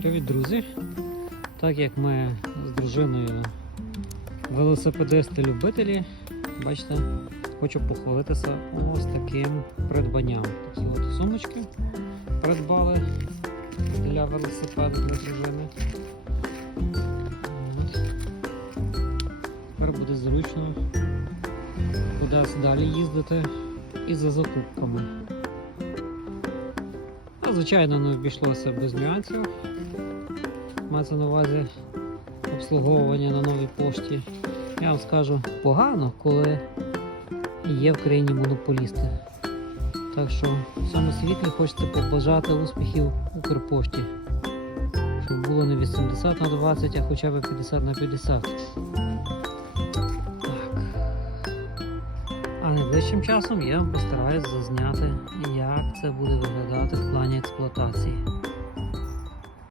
Привіт, друзі! Так як ми з дружиною велосипедисти-любителі, бачите, хочу похвалитися ось таким придбанням. Такі от сумочки придбали для велосипеду для дружини. От. Тепер буде зручно кудись далі їздити і за закупками. Звичайно, не обійшлося без нюансів. Мається на увазі обслуговування на новій пошті. Я вам скажу погано, коли є в країні монополісти. Так що в цьому світлі хочеться побажати успіхів Укрпошті. Щоб було не 80 на 20, а хоча б 50 на 50. А найближчим часом я вам постараюсь зазняти, як це буде виглядати в плані експлуатації.